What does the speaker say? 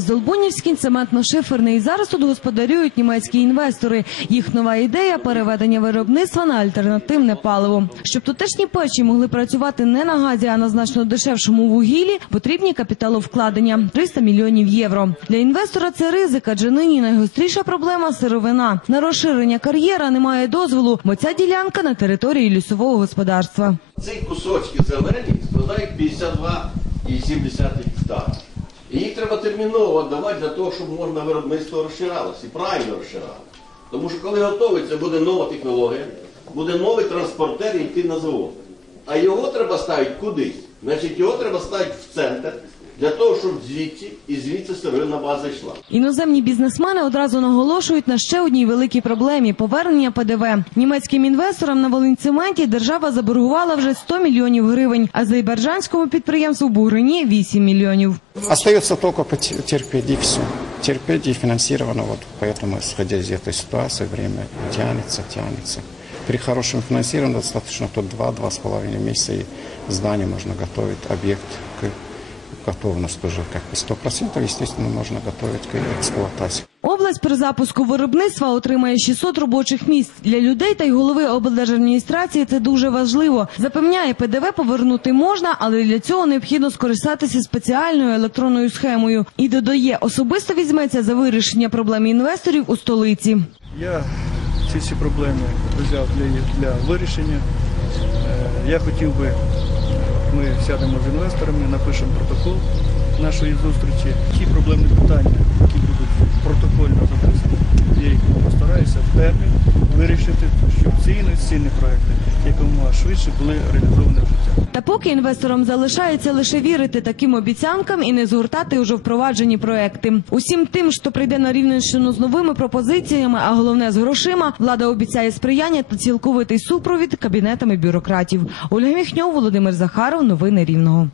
Здолбунівський цементно-шиферний зараз тут господарюють німецькі інвестори. Їх нова ідея переведення виробництва на альтернативне паливо. Щоб тутешні печі могли працювати не на газі, а на значно дешевшому вугіллі, потрібні капіталовкладення 300 мільйонів євро. Для інвестора це ризик, адже нині найгостріша проблема сировина. На розширення кар'єра немає дозволу, бо ця ділянка на території лісового господарства. Ці кусочки зелені складають 52,7 гектара. І їх треба терміново віддавати для того, щоб можна виробництво розширалося і правильно розширалося. Тому що коли готовиться, буде нова технологія, буде новий транспортер йти на завод. А його треба ставити кудись. Значить, його треба ставити в центр для того, щоб звідси і звідси сировинна база йшла. Іноземні бізнесмени одразу наголошують на ще одній великій проблемі повернення ПДВ. Німецьким інвесторам на Волинцементі держава заборгувала вже 100 мільйонів гривень, а азербайджанському підприємству Бугрині 8 мільйонів. Остается только пот- терпеть и все. Терпеть и финансировано. Вот поэтому, исходя из этой ситуации, время тянется, тянется. При хорошем финансировании достаточно то 2-2,5 месяца и здание можно готовить, объект к как бы 100%, естественно, можно готовить к эксплуатации. Область при запуску виробництва отримає 600 робочих місць для людей та й голови облдержадміністрації. Це дуже важливо. Запевняє, ПДВ повернути можна, але для цього необхідно скористатися спеціальною електронною схемою. І додає, особисто візьметься за вирішення проблем інвесторів у столиці. Я ці всі проблеми взяв для, для вирішення. Е, Я хотів би, ми сядемо з інвесторами, напишемо протокол нашої зустрічі. Ті проблемні питання, які будуть протокольно записані, я їх постараюся в термін вирішити, щоб ці інвестиційні проекти якомога швидше були реалізовані в життя. Та поки інвесторам залишається лише вірити таким обіцянкам і не згортати уже впроваджені проекти. Усім тим, що прийде на Рівненщину з новими пропозиціями, а головне з грошима, влада обіцяє сприяння та цілковитий супровід кабінетами бюрократів. Ольга Міхньов, Володимир Захаров. Новини Рівного.